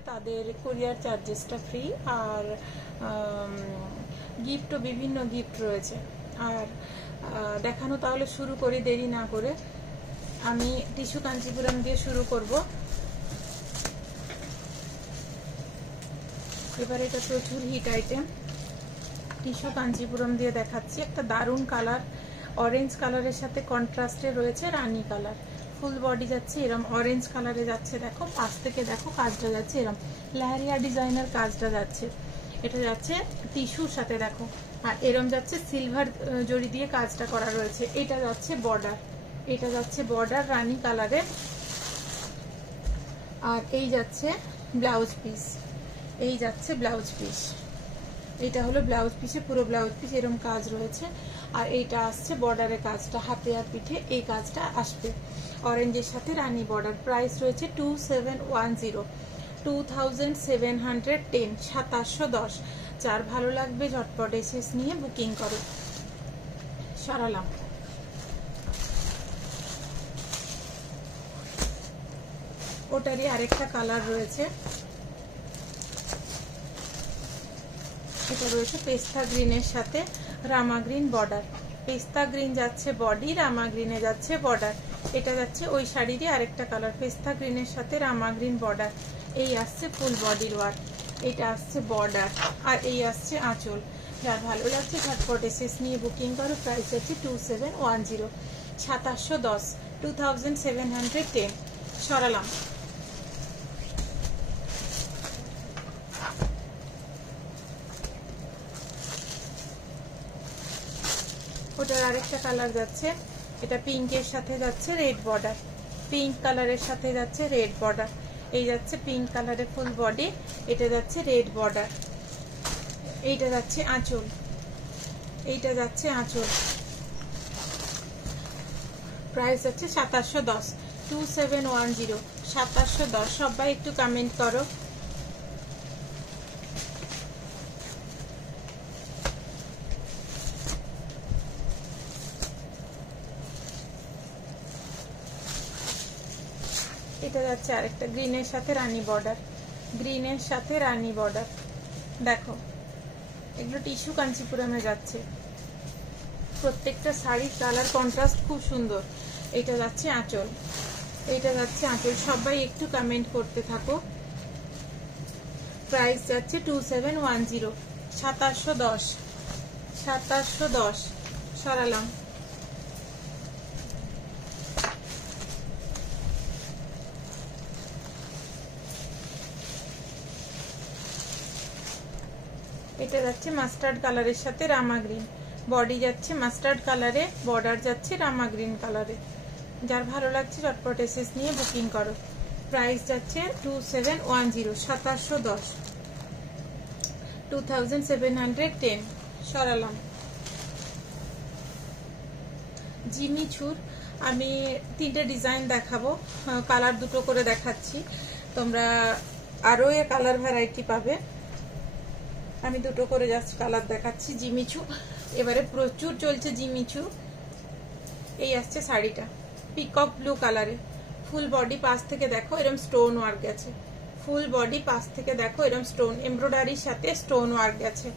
তাদের courier চার্জেসটা free আর গিফটও বিভিন্ন gift রয়েছে। আর দেখানো তাহলে শুরু করি দেরি না করে। আমি টিস্যু কাঞ্চিপুরম দিয়ে শুরু করব। এবার এটা প্রচুর হিট আইটেম, টিস্যু কাঞ্চিপুরম দিয়ে দেখাচ্ছি। একটা দারুণ কালার, অরেঞ্জ কালারের সাথে কন্ট্রাস্টে রয়েছে রানী কালার। ফুল বডি যাচ্ছে এরম অরেঞ্জ কালারে যাচ্ছে, দেখো পাশ থেকে দেখো কাজটা যাচ্ছে এরম লেহারিয়া ডিজাইনার কাজটা যাচ্ছে। এটা যাচ্ছে টিস্যুর সাথে দেখো, আর এরম যাচ্ছে সিলভার জড়ি দিয়ে কাজটা করা রয়েছে। এটা যাচ্ছে বর্ডার, এটা যাচ্ছে বর্ডার রানী কালারে। আর এই যাচ্ছে ব্লাউজ পিস, এই যাচ্ছে ব্লাউজ পিস। এটা হলো ব্লাউজ পিসে, পুরো ব্লাউজ পিস এরকম কাজ রয়েছে। আর এইটা আসছে বর্ডারের কাজটা, হাতে আর পিঠে এই কাজটা আসবে অরেঞ্জের সাথে রানী বর্ডার। প্রাইস রয়েছে 2710, 2710, 2710। যার ভালো লাগবে ঝটপট এসএস নিয়ে বুকিং করো। সরালাম। ওটারই আরেকটা কালার রয়েছে, এটা রয়েছে পেস্তা গ্রিনের সাথে রামা গ্রিন বর্ডার। পেস্তা গ্রিন যাচ্ছে বডি, রামা গ্রিনে যাচ্ছে বর্ডার। এটা যাচ্ছে ওই শাড়িরই আরেকটা কালার, পেস্তা গ্রিনের সাথে রামা গ্রিন বর্ডার। এই আসছে ফুল বডির ওয়ার্ক, এটা আসছে বর্ডার, আর এই আসছে আঁচল। যার ভালো লাগছে ঝটপট এসএস নিয়ে বুকিং করো। প্রাইস আছে 2710, 2710, 2710। সরালাম। ওটার আরেকটা কালার যাচ্ছে, এটা পিঙ্কের সাথে যাচ্ছে রেড বর্ডার, পিঙ্ক কালারের সাথে যাচ্ছে রেড বর্ডার। এই যাচ্ছে পিঙ্ক কালারের ফুল বডি, এটা যাচ্ছে রেড বর্ডার। এইটা যাচ্ছে আঁচল, এইটা যাচ্ছে আঁচল। প্রাইস আছে 2710, 2710, 2710। সবাই একটু কমেন্ট করো। এটা যাচ্ছে আরেকটা গ্রিনের সাথে রানী বর্ডার, গ্রিনের সাথে রানী বর্ডার। দেখো এগুলো টিস্যু কাঞ্চিপুরমে যাচ্ছে। প্রত্যেকটা শাড়ির কালার কন্ট্রাস্ট খুব সুন্দর। এটা যাচ্ছে আঁচল, এটা যাচ্ছে আঁচল। সবাই একটু কমেন্ট করতে থাকো। প্রাইস যাচ্ছে 2710, 2710, 2710। সরালাম। এটা যাচ্ছে মাস্টার্ড কালারের সাথে রামা গ্রিন, বডি যাচ্ছে মাস্টার্ড কালারে, বর্ডার যাচ্ছে রামা গ্রিন কালারে। যার ভালো লাগছে চটপট এসএস নিয়ে বুকিং করো। প্রাইস যাচ্ছে 2710, 2710, 2710। সরালাম। জিমিচুর আমি তিনটে ডিজাইন দেখাবো, কালার দুটো করে দেখাচ্ছি। তোমরা আরো এর কালার ভ্যারাইটি পাবে, আমি দুটো করে জাস্ট কালার দেখাচ্ছি। জিমিচু এবারে প্রচুর চলছে জিমিচু। এই আসছে শাড়িটা পিকক ব্লু কালারে, ফুল বডি পাশ থেকে দেখো এরকম স্টোন ওয়ার্ক গেছে, ফুল বডি পাশ থেকে দেখো এরকম স্টোন এমব্রয়ডারির সাথে স্টোন ওয়ার্ক গেছে।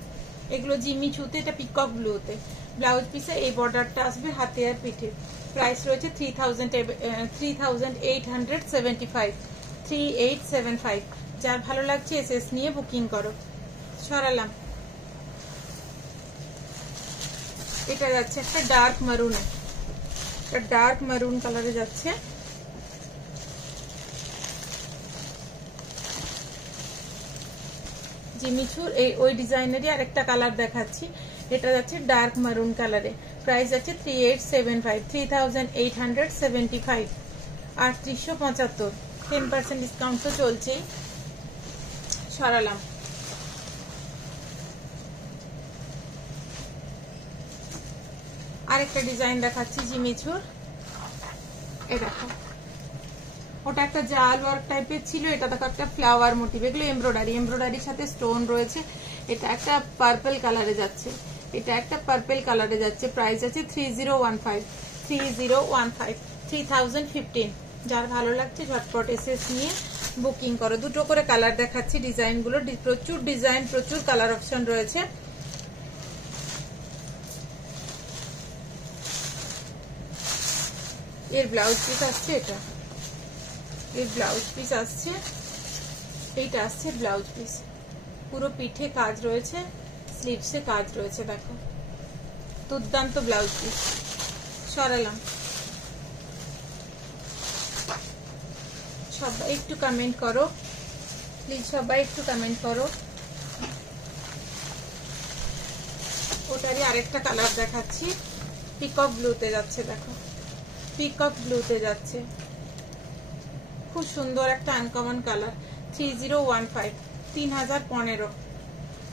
এগুলো জিমিচুতে, এটা পিকক ব্লুতে। ব্লাউজ পিসে এই বর্ডারটা আসবে হাতে আর পিঠে। প্রাইস রয়েছে 3875, 3875। যার ভালো লাগছে এসএস নিয়ে বুকিং করো। সরালাম। এটা যাচ্ছে একটা ডার্ক মারুনে, একটা ডার্ক মারুন কালারে যাচ্ছে। জিমিচুর এই ওই ডিজাইনেরই আরেকটা কালার দেখাচ্ছি। এটা যাচ্ছে ডার্ক মারুন কালারে। প্রাইস আছে 3875, 3875, 3875। 10% ডিসকাউন্ট তো চলছেই। সরালাম। আরেকটা ডিজাইন দেখাচ্ছি জিমিচুর। এই দেখো, ওটা একটা জাল ওয়ার্ক টাইপের ছিল, এটা দেখো একটা ফ্লাওয়ার মোটিভ। এগুলো এমব্রয়ডারি, এমব্রয়ডারির সাথে স্টোন রয়েছে। এটা একটা পার্পল কালারে যাচ্ছে, এটা একটা পার্পল কালারে যাচ্ছে। প্রাইস আছে 3015, 3015, 3015। যার ভালো লাগছে ঝটপট এসএস নিয়ে বুকিং করো। দুটো করে কালার দেখাচ্ছি, ডিজাইনগুলো প্রচুর ডিজাইন, প্রচুর কালার অপশন রয়েছে। এর ব্লাউজ পিস আসছে, এটা এর ব্লাউজ পিস আসছে, এইটা আসছে ব্লাউজ পিস। পুরো পিঠে কাজ রয়েছে, স্লিভসে কাজ রয়েছে, দেখো দুর্দান্ত ব্লাউজ পিস। সরালাম। সবাই একটু কমেন্ট করো প্লিজ, সবাই একটু কমেন্ট করো। ওটারই আরেকটা কালার দেখাচ্ছি, পিকক ব্লুতে যাচ্ছে, দেখো পিকক ব্লুতে যাচ্ছে, খুব সুন্দর একটা আনকমন কালার। 3015, 3015,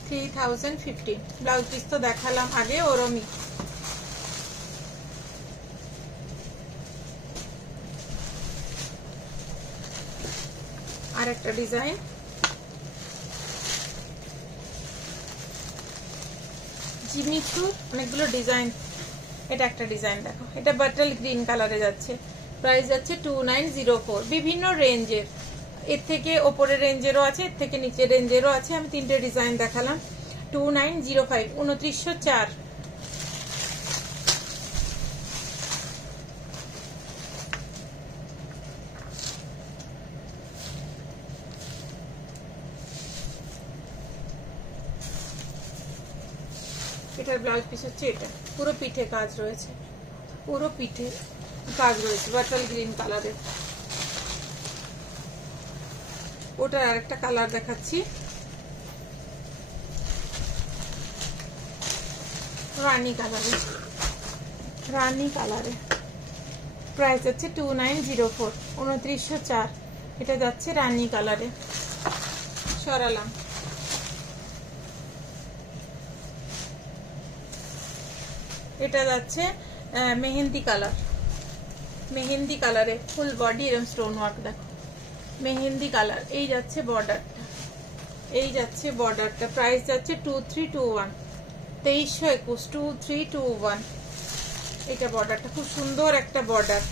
3015। ব্লাউজ পিস তো দেখালাম আগে, ওরমই। আর একটা ডিজাইন, জিমিচুর অনেকগুলো ডিজাইন। এটা একটা ডিজাইন দেখো, এটা বাটল গ্রিন কালারে যাচ্ছে, প্রাইস যাচ্ছে 2904। বিভিন্ন রেঞ্জের, এর থেকে ওপরের রেঞ্জেরও আছে, এর থেকে নিচের রেঞ্জেরও আছে। আমি তিনটে ডিজাইন দেখালাম। 2905, 2904। এটার ব্লাউজ পিস হচ্ছে এটা, পুরো পিঠে কাজ রয়েছে, পুরো পিঠে কাজ রয়েছে, বাটল গ্রিন কালারের। ওটার আরেকটা কালার দেখাচ্ছি, রানী কালারে, রানী কালারে। প্রাইস হচ্ছে 2904, 2904। এটা যাচ্ছে রানী কালারে। সরালাম। এটা যাচ্ছে মেহেন্দি কালার, মেহেন্দি কালারে ফুল বডি এরকম স্টোন ওয়ার্ক, দেখো মেহেন্দি কালার। এই যাচ্ছে বর্ডারটা, এই যাচ্ছে বর্ডারটা। প্রাইস যাচ্ছে 2321, 2321, 2321। এটা বর্ডারটা খুব সুন্দর একটা বর্ডার।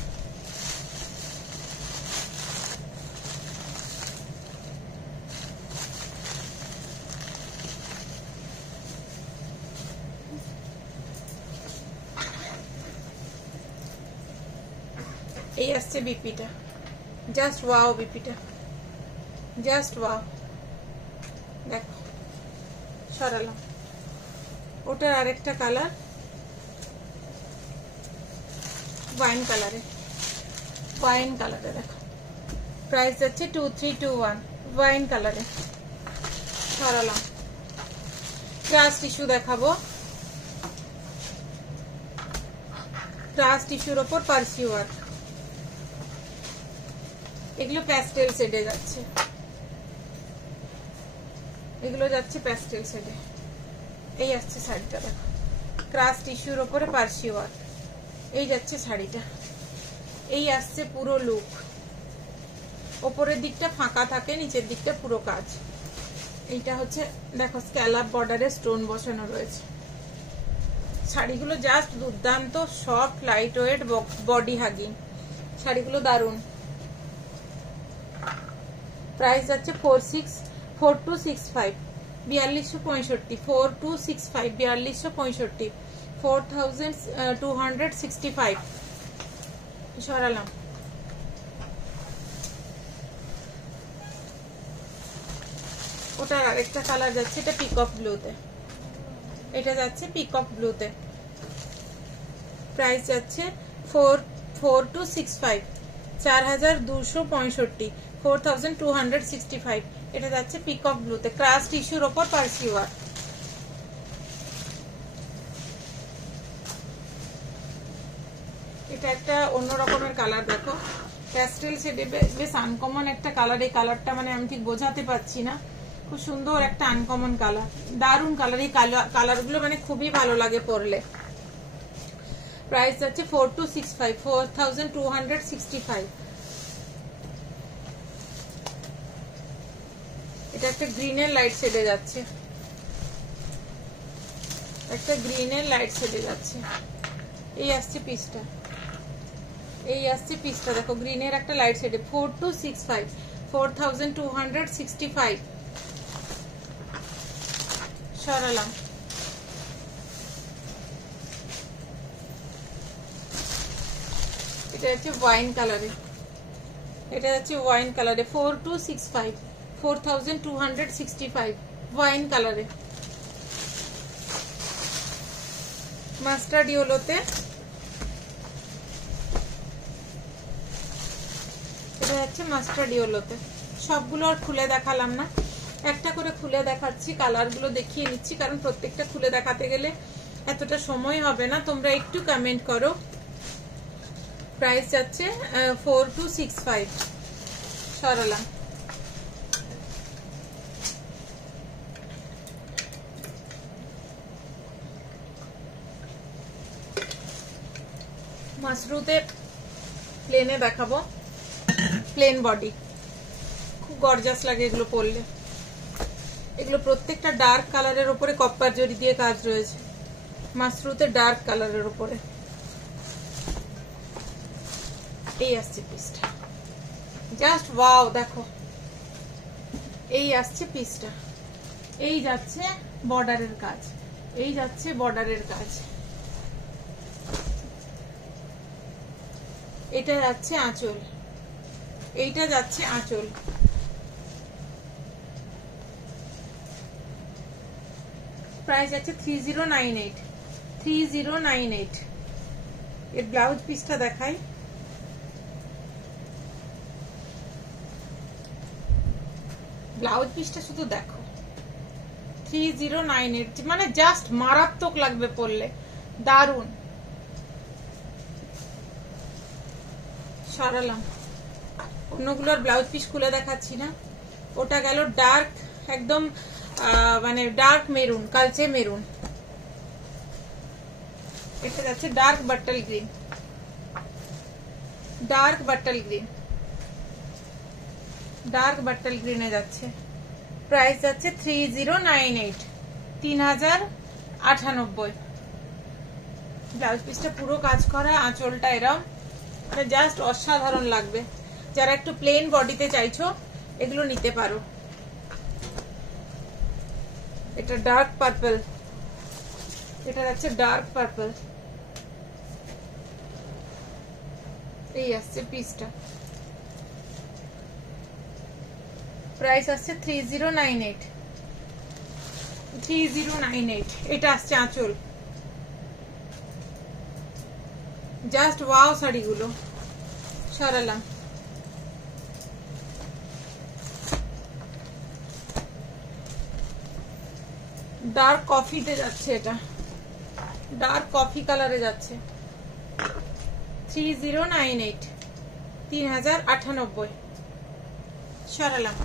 এই আসছে বিপিটা, জাস্ট ওয়াও বিপিটা, জাস্ট ওয়াও, দেখো সরালাম। ওটার আরেকটা কালার ওয়াইন কালারে, ওয়াইন কালারে দেখো। প্রাইস যাচ্ছে 2321, ওয়াইন কালারে। সরালাম। ক্রাশ টিস্যু দেখাবো, ক্রাশ টিস্যুর ওপর পার্সি ওয়ার্ক। এগুলো প্যাস্টেল শেডে যাচ্ছে, এগুলো যাচ্ছে প্যাস্টেল শেডে। এই আসছে শাড়িটা, দেখো ক্রাশ টিস্যুর ওপরে পার্সি ওয়ার্ক। এই যাচ্ছে শাড়িটা, এই আসছে পুরো লুক। ওপরের দিকটা ফাঁকা থাকে, নিচের দিকটা পুরো কাজ। এইটা হচ্ছে দেখো স্ক্যালাপ বর্ডারে স্টোন বসানো রয়েছে। শাড়িগুলো জাস্ট দুর্দান্ত, soft light weight, body hugging শাড়িগুলো, দারুন। প্রাইস যাচ্ছে 4265, 4265, 4265, 4265, 4265। সরালাম। ওটার আরেকটা কালার যাচ্ছে, এটা পিকক ব্লুতে, এটা যাচ্ছে পিকক ব্লুতে। প্রাইস যাচ্ছে 4265, 4265, 4265। এটা যাচ্ছে পিকক ব্লুতে, ক্রাশ টিস্যুর ওপর পার্সি ওয়ার্ক। এটা একটা অন্য রকমের কালার, দেখো প্যাস্টেল শেডে বেশ আনকমন একটা কালার। এই কালারটা মানে আমি ঠিক বোঝাতে পারছি না, খুব সুন্দর একটা আনকমন কালার, দারুন কালার। এই কালারগুলো মানে খুবই ভালো লাগে পরলে। প্রাইস যাচ্ছে 4265, 4265। এটা একটা গ্রিনের লাইট শেডে যাচ্ছে, একটা গ্রিনের লাইট শেডে যাচ্ছে। এই আসছে পিসটা, এই আসছে পিসটা, দেখো গ্রিনের একটা লাইট শেডে। 4265, 4265 সরালাম। এটা হচ্ছে ওয়াইন কালারে, এটা হচ্ছে ওয়াইন কালারে 4265 4265 ওয়াইন কালারে। মাস্টার্ড ইয়েলোতে, এটা হচ্ছে মাস্টার্ড ইয়েলোতে। সবগুলো আর খুলে দেখালাম না, একটা করে খুলে দেখাচ্ছি, কালারগুলো দেখিয়ে নিচ্ছি, কারণ প্রত্যেকটা খুলে দেখাতে গেলে এতটা সময় হবে না। তোমরা একটু কমেন্ট করো। প্রাইস যাচ্ছে 4265 সরালাম। মাশরুতে প্লেনে দেখাবো, প্লেন বডি, খুব গর্জাস লাগে এগুলো পরলে। এগুলো প্রত্যেকটা ডার্ক কালারের উপরে কপার জরি দিয়ে কাজ রয়েছে, মাশরুতে ডার্ক কালারের উপরে। এই আসছে পিসটা, জাস্ট ওয়াও, দেখো এই আসছে পিসটা। এই যাচ্ছে বর্ডারের কাজ, এই যাচ্ছে বর্ডারের কাজ, এটা যাচ্ছে আঁচল, এইটা যাচ্ছে আঁচল। প্রাইস আছে 3098 3098। এর ব্লাউজ পিসটা দেখাই, ব্লাউজ পিসটা শুধু দেখো, 3098, মানে জাস্ট মারাত্মক লাগবে পরলে, দারুন। সরালাম। অন্যগুলোর ব্লাউজ পিস খুলে দেখাচ্ছি না, ওটা গেল ডার্ক, একদম মানে ডার্ক মেরুন, কালচে মেরুন। এটা যাচ্ছে dark bottle green, dark bottle green, dark bottle গ্রিনে যাচ্ছে। প্রাইস যাচ্ছে 3098 3098। ব্লাউজ পিসটা পুরো কাজ করা, আঁচলটা এরম, মানে জাস্ট অসাধারণ লাগবে। যারা একটু প্লেন বডিতে চাইছো এগুলো নিতে পারো। এটা ডার্ক পার্পল, এটা যাচ্ছে ডার্ক পার্পল। এই আসছে পিসটা, প্রাইস আসছে 3098 3098। এটা আসছে আঁচল, জাস্ট ওয়াও শাড়িগুলো। সরালাম। ডার্ক কফিতে যাচ্ছে, এটা ডার্ক কফি কালারে যাচ্ছে। 3098 3098 সরালাম।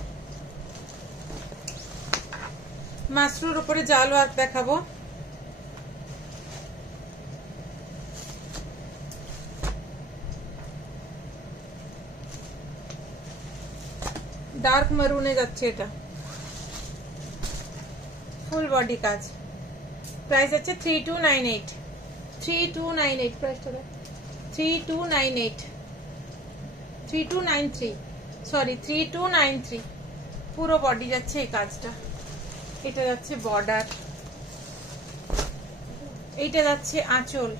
মাশরুর উপরে জাল ওয়ার্ক দেখাবো। ডার্ক মেরুনে যাচ্ছে, এটা ফুল বডি কাজ। প্রাইস আছে 3298 3298। প্রাইসটা 3298 3293, সরি 3293। পুরো বডি যাচ্ছে এই কাজটা। এটা যাচ্ছে বর্ডার, এইটা যাচ্ছে আঁচল,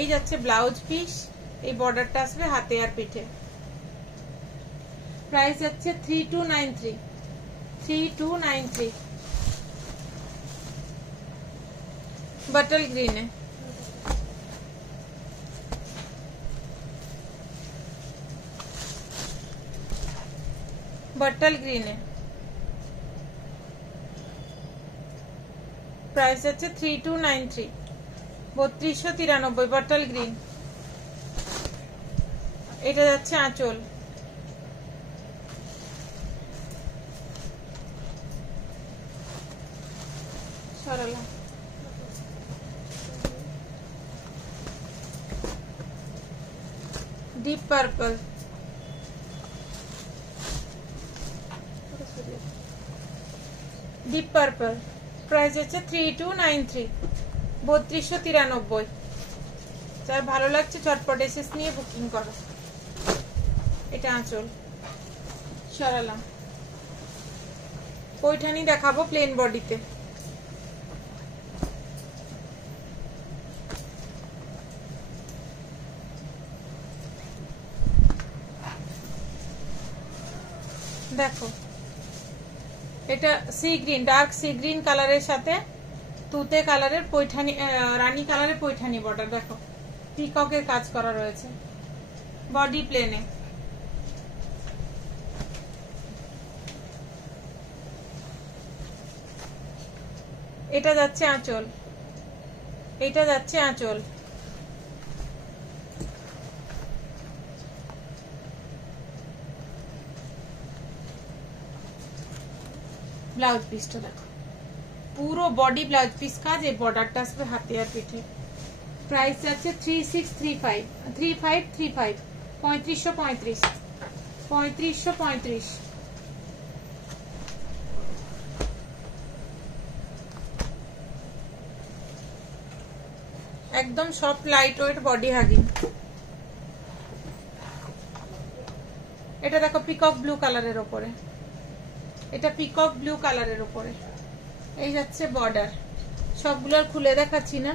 এই যাচ্ছে ব্লাউজ পিস, এই বর্ডারটা আসবে হাতে আর পিঠে। প্রাইস যাচ্ছে 3293 3293। बटल ग्रीन है, बटल ग्रीन है। प्राइस আছে 3293 3293 बटल ग्रीन। এটা যাচ্ছে আঁচল, Sarala. Deep purple, deep purple. Price হচ্ছে 3293 3293। যার ভালো লাগছে ঝটপট এসএস নিয়ে বুকিং করো। এটা আঁচল, সরালাম। পৈঠানি দেখাবো প্লেন বডিতে। দেখো এটা sea green, dark sea green কালারের সাথে তুতে কালারের পৈঠানি, রানী কালারের পৈঠানি বর্ডার। দেখো পিককের কাজ করা রয়েছে, বডি প্লেনে। এটা যাচ্ছে আঁচল, এটা যাচ্ছে আঁচল। ব্লাউজ পিসটা দেখো, পুরো বডি ব্লাউজ পিস কাজ, এই বর্ডারটা আসবে হাতে আর পিঠে। প্রাইস যাচ্ছে 3635, 3535, 3535, 3535। একদম soft light weight body hugging. এটা দেখো পিকক ব্লু কালারের উপরে, এটা পিকক ব্লু কালারের উপরে। এই যাচ্ছে বর্ডার, সবগুলোর খুলে দেখাচ্ছি না।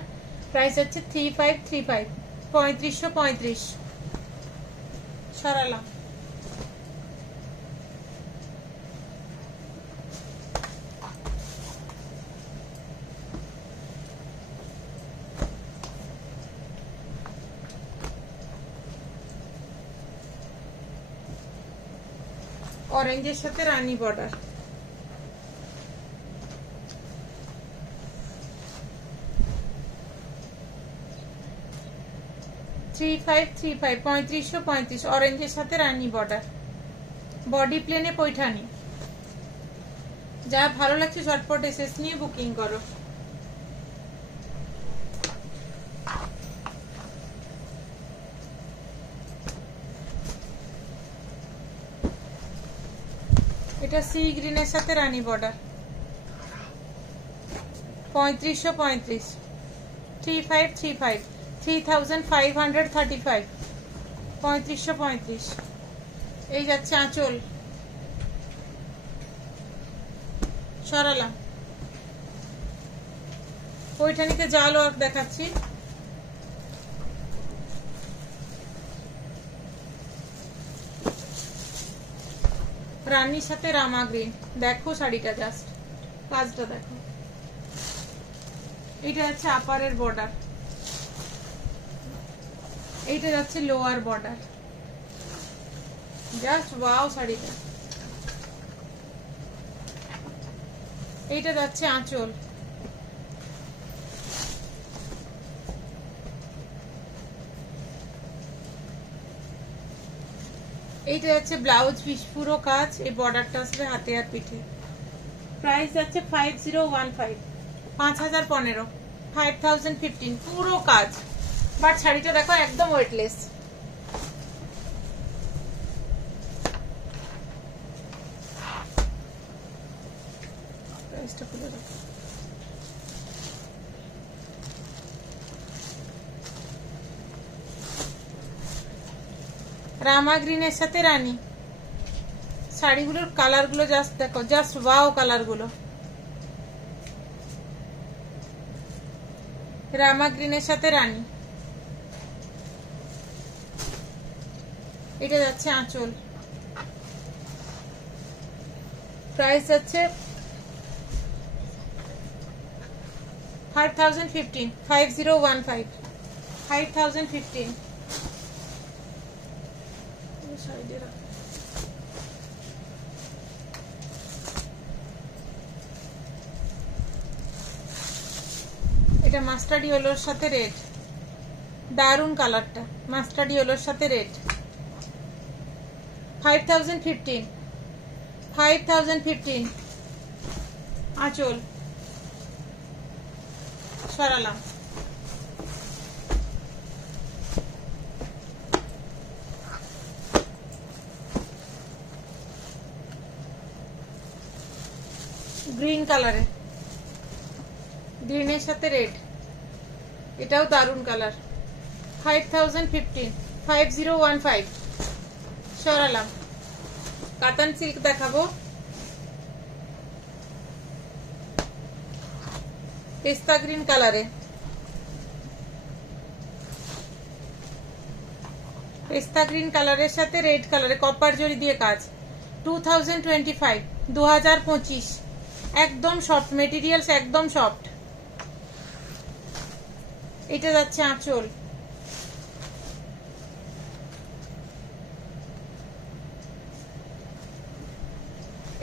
প্রাইস হচ্ছে 3535, 3535। সরালাম। অরেঞ্জের সাথে রানী বর্ডার। থ্রি ফাইভ 3535, অরেঞ্জের সাথে রানী বর্ডার, বডি প্লেনে পৈঠানি। যা ভালো লাগছে ঝটপট এসএস নিয়ে বুকিং করো। এটা সি গ্রিনের সাথে রানী বর্ডার, 3535, 3535, 3535, 3535। এই যাচ্ছে আঁচল, সরালাম। পৈঠানিতে জাল ওয়ার্ক দেখাচ্ছি। রানীর সাথে রামা গ্রিন। দেখো শাড়িটা জাস্ট কাজটা দেখো। এটা যাচ্ছে আপারের বর্ডার, এইটা যাচ্ছে লোয়ার বর্ডার। জাস্ট ওয়াও শাড়িটা। এইটা যাচ্ছে আঁচল, এইটা যাচ্ছে ব্লাউজ পিস, পুরো কাজ। এই বর্ডারটা আসবে হাতে আর পিঠে। প্রাইস যাচ্ছে 5015, 5015, 5015, পুরো কাজ। বাট শাড়িটা দেখো একদম ওয়েটলেস। প্রাইসটা খুলে রাখো। রামা গ্রিনের সাথে রানী। শাড়িগুলোর কালার গুলো জাস্ট দেখো, জাস্ট ওয়াও কালার গুলো। রামা গ্রিনের সাথে রানী। এটা যাচ্ছে আঁচল। প্রাইস যাচ্ছে 5015, 5015, 5015। এটা মাস্টার্ড ইয়েলোর সাথে রেড, দারুন কালারটা। মাস্টার্ড ইয়েলোর সাথে রেড। 5015, 5015। আঁচল, সরালাম। গ্রিন কালারে, গ্রিনের সাথে রেড, এটাও দারুন কালার। 5015 5015 সরালাম। কাতান সিল্ক দেখাবো, পেস্তা গ্রিন কালারে, পেস্তা গ্রিন কালারের সাথে রেড কালারে কপার জরি দিয়ে কাজ। 2025 2025 একদম সফট মেটেরিয়ালস, একদম সফট। এটা যাচ্ছে আঁচল,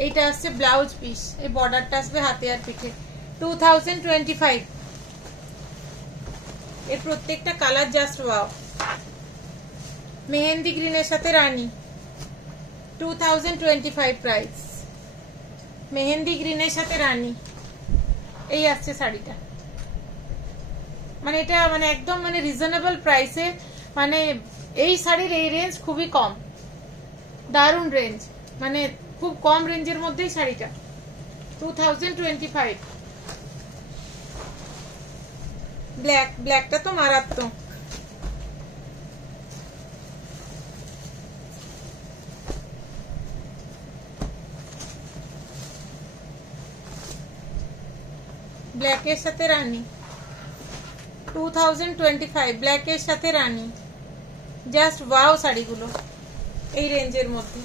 এইটা আসছে ব্লাউজ পিস, এই বর্ডারটা আসবে হাতে আর পিঠে। 2025 এর প্রত্যেকটা কালার জাস্ট ওয়াও। মেহেন্দি গ্রিনের সাথে রানী, 2025 প্রাইস। মেহেন্দি গ্রিনের সাথে রানী, এই আসছে শাড়িটা। মানে এটা মানে একদম মানে রিজনেবল প্রাইসে, মানে এই শাড়ির এই রেঞ্জ খুবই কম, দারুণ রেঞ্জ, মানে খুব কম রেঞ্জের মধ্যেই শাড়িটা। 2025 ব্ল্যাক, ব্ল্যাকটা তো মারাত্মক। ব্ল্যাকের সাথে রানী, 2025 ব্ল্যাকের সাথে রানী, জাস্ট ওয়াও শাড়িগুলো এই রেঞ্জের মধ্যে।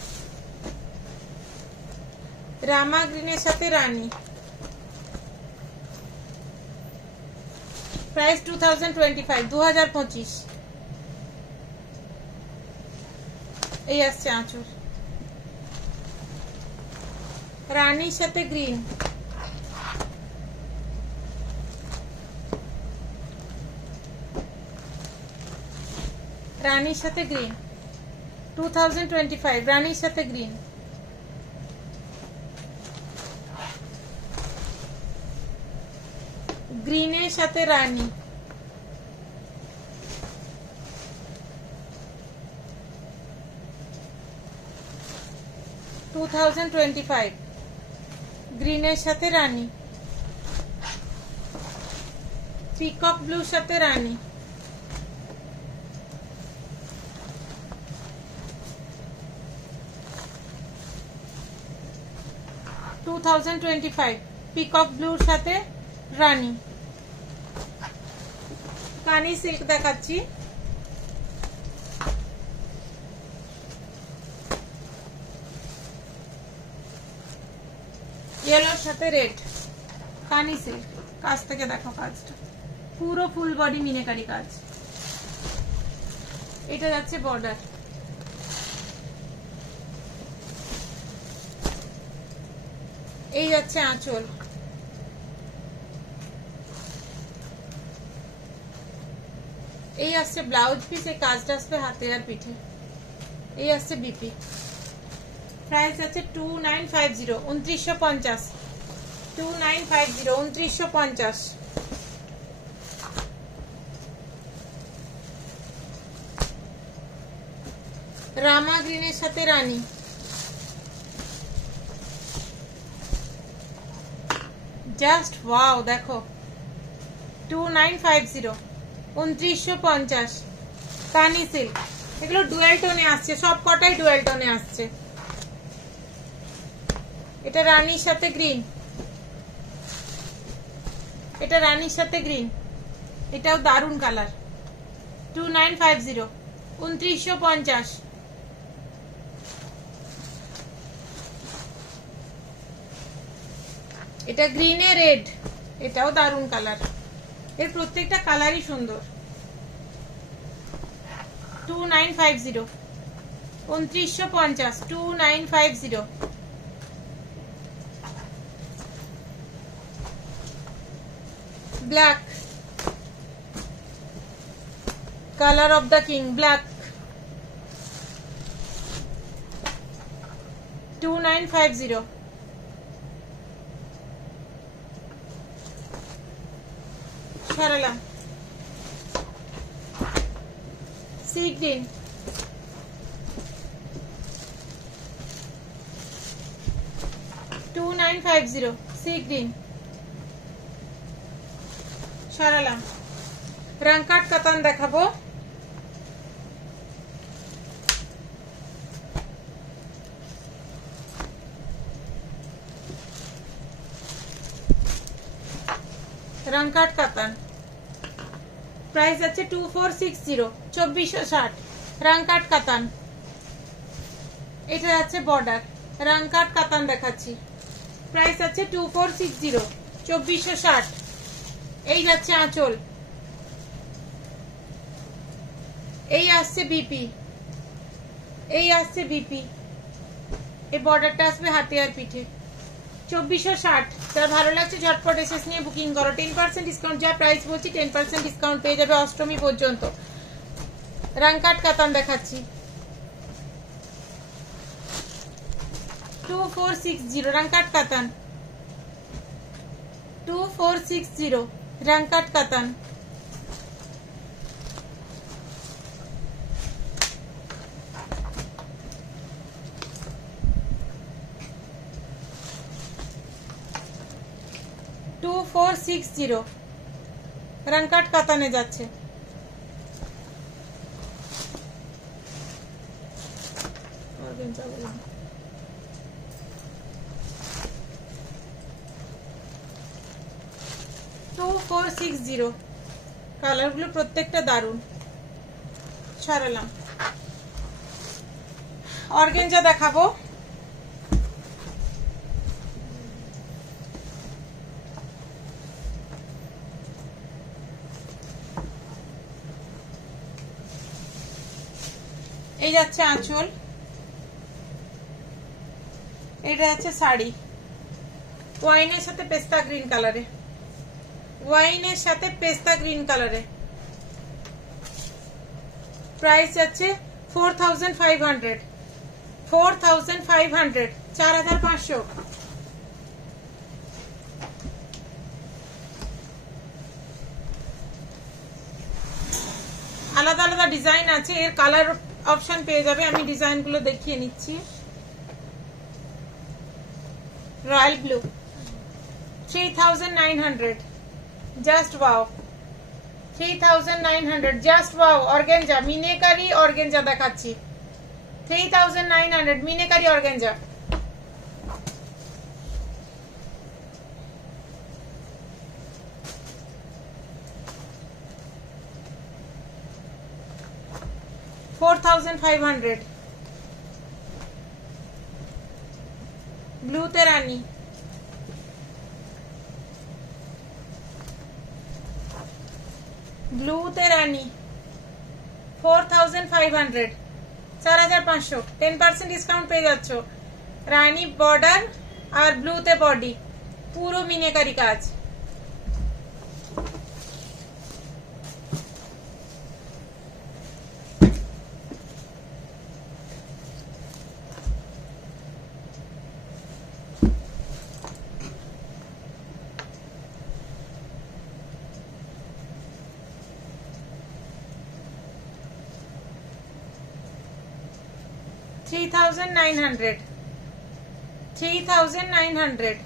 রামা গ্রিনের সাথে রানী, প্রাইস 2025 2025। এই আসছে আঁচল, রানীর সাথে গ্রিন, রানীর সাথে গ্রিন, 2025 রানীর সাথে গ্রিন। গ্রিনের সাথে রানী, গ্রিনের সাথে রানী, পিকক ব্লুর সাথে রানী, পিকক ব্লুর সাথে রানী। কানি সিল্ক দেখাচ্ছি, ইয়েলোর সাথে রেড, কানি সিল্ক। কাছ থেকে দেখো কাজটা, পুরো ফুল বডি মিনাকারি কাজ। এটা যাচ্ছে বর্ডার, এই যাচ্ছে আঁচল, এই আসছে ব্লাউজ পিস, এই কাজটা আসবে হাতে আর পিঠে। এই আসছে বিপি, প্রাইস আছে 2950 2950 2950 2950। রামা গ্রিনের সাথে রানী, জাস্ট ওয়াও দেখো, 2950 2950। কানি সিল্ক, এগুলো ডুয়েল টোনে আসছে, সব কটাই ডুয়েল টোনে আসছে। এটা রানীর সাথে গ্রিন, এটা রানীর সাথে গ্রিন, এটাও দারুন কালার। 2950 2950। এটা গ্রিনে রেড, এটাও দারুন কালার, এর প্রত্যেকটা কালারই সুন্দর। 2950 2950 2950। Black, colour of the king, black, 2950। সরালাম। Sea green, $2950 sea green. সরালাম। রাংকাট কাতান দেখাবো, रंगकाट कातान प्राइस আছে 2460 2460 रंगकाट कातान এটা আছে বর্ডার रंगकाट कातान দেখাচ্ছি প্রাইস আছে 2460 2460 এই যাচ্ছে আঁচল এই আসছে বিপি এই আসছে বিপি এই বর্ডারটা আসবে হাতে আর পিঠে 2460 যার ভালো লাগছে ঝটপট এসএস নিয়ে বুকিং করো 10% ডিসকাউন্ট যা প্রাইস বলছি 10% ডিসকাউন্ট পেয়ে যাবে অষ্টমী পর্যন্ত রংকাট কাতান দেখাচ্ছি 2460 রংকাট কাতান 2460 रंगकाट कातान टू 2460 रंगकाट काताने जाच्छे কালার গুলো প্রত্যেকটা দারুন ছাড়ালাম অর্গানজা দেখাবো এই যাচ্ছে আঁচল এটা যাচ্ছে শাড়ি ওয়াইনের সাথে পেস্তা গ্রিন কালারে ওয়াইনের সাথে পেস্তা গ্রিন কালারে প্রাইস আছে 4500 4500 4500 আলাদা আলাদা ডিজাইন আছে এর কালার অপশন পেয়ে যাবে আমি ডিজাইন গুলো দেখিয়ে নিচ্ছি royal blue 3900 just wow 3900 just wow organza meenakari organza দেখাচ্ছি 3900 মিনেকারি organza $4500 ब्लू ते रानी ब्लू ते रानी 4500 4500 10% डिस्काउंट पे যাচ্ছো রানী বর্ডার আর ব্লু তে বডি পুরো মিনেকারি কাজ $3900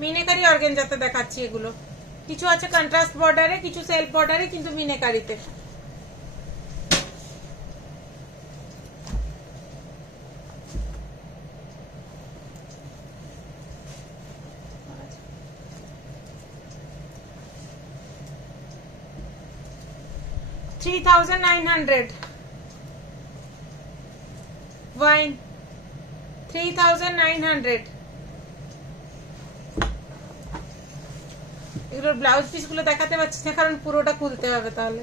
মিনেকারি অর্গানজাতে দেখাচ্ছি এগুলো কিছু আছে কন্ট্রাস্ট বর্ডারে কিছু সেলফ বর্ডারে কিন্তু মিনেকারিতে $3900 वाइन 3900 এগুলোর ব্লাউজ পিস গুলো দেখাতে পাচ্ছি না কারণ পুরোটা খুলতে হবে তাহলে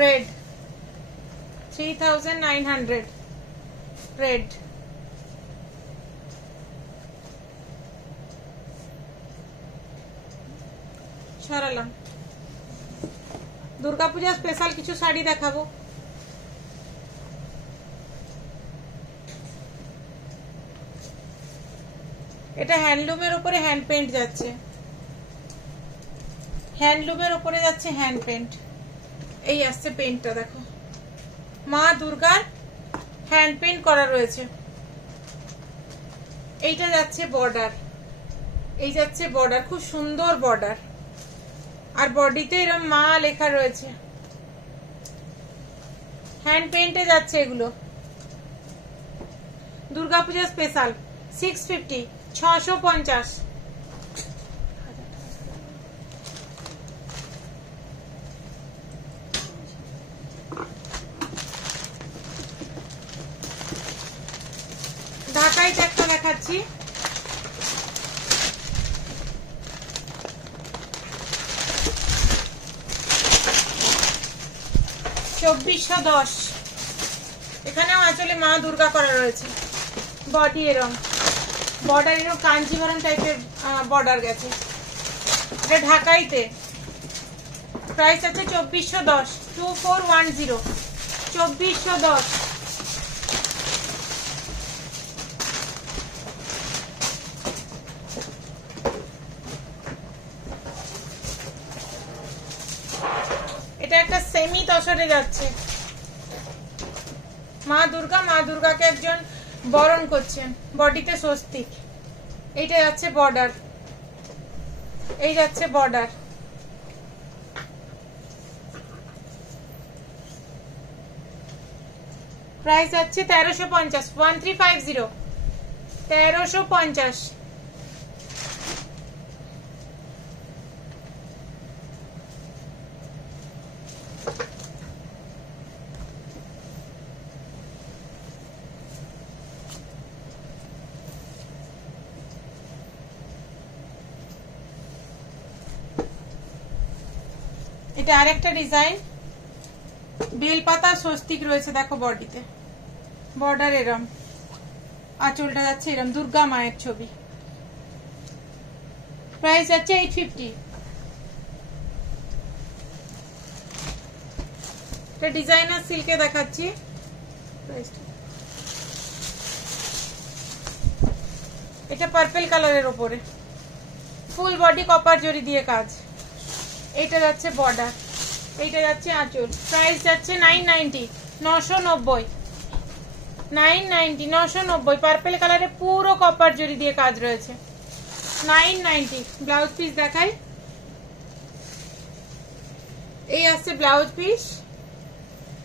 রেড 3900 রেড সরালাম দুর্গাপূজা স্পেশাল কিছু শাড়ি দেখাবো এটা হ্যান্ডলুমের উপরে হ্যান্ড পেইন্ট যাচ্ছে হ্যান্ডলুমের উপরে যাচ্ছে হ্যান্ড পেইন্ট এই আসছে পেইন্টটা দেখো মা দুর্গার হ্যান্ড পেইন্ট করা রয়েছে এইটা যাচ্ছে বর্ডার এই যাচ্ছে বর্ডার খুব সুন্দর বর্ডার আর বডিতে এরকম মা লেখা রয়েছে হ্যান্ড পেইন্টে যাচ্ছে এগুলো দুর্গাপূজা স্পেশাল 650 650। ঢাকাই একটা দেখাচ্ছি, 2410। এখানেও আসলে মা দুর্গা করা রয়েছে, বডি এরম বর্ডার, এরকম কাঞ্জিভরম টাইপের বর্ডার গেছে। এটা ঢাকাইতে, প্রাইস আছে 2410, 2410, 2410। এটা একটা সেমি তসরে যাচ্ছে, মা দুর্গাকে একজন বরণ করছেন, বডিতে স্বস্তিক। এইটা যাচ্ছে বর্ডার, এই যাচ্ছে বর্ডার। প্রাইস যাচ্ছে 1350, 1350, 1350। এটা আরেকটা ডিজাইন, বেলপাতা স্বস্তিক রয়েছে, দেখো বডিতে বর্ডার এরম, আঁচলটা যাচ্ছে এরম, দুর্গা মায়ের ছবি। প্রাইস যাচ্ছে 850। এটা ডিজাইনার সিল্কে দেখাচ্ছি, এটা পার্পল কালারের উপরে, ফুল বডি কপার জরি দিয়ে কাজ। এইটা যাচ্ছে বর্ডার, এইটা যাচ্ছে আঁচল। প্রাইস যাচ্ছে 990, 990, 990, 990। পার্পল কালারে পুরো কপার জরি দিয়ে কাজ রয়েছে, 990। ব্লাউজ পিস দেখাই, এই আসছে ব্লাউজ পিস,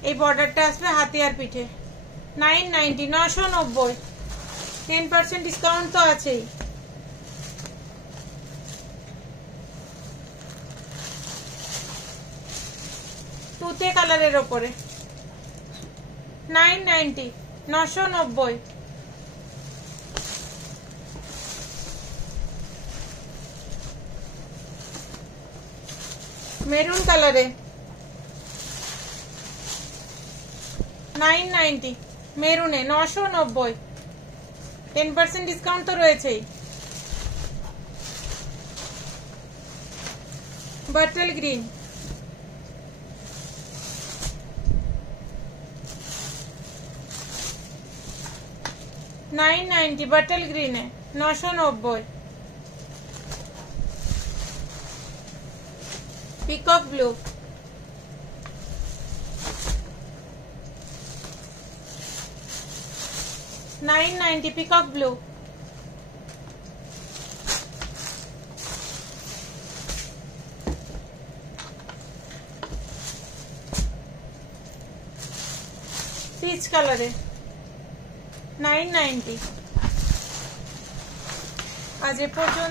এই বর্ডারটা আসবে হাতে আর পিঠে। 990, 990, 10% ডিসকাউন্ট তো আছেই। তুতে কালারের ওপরে 990, 990। মেরুন কালারে 990, মেরুনে 990, 10% ডিসকাউন্ট তো রয়েছেই। বাটল গ্রিন, $990, बटल ग्रीन है, 990। Peacock blue, $990, peacock blue. Peach colour है, 990। आज ए पর্যন্ত।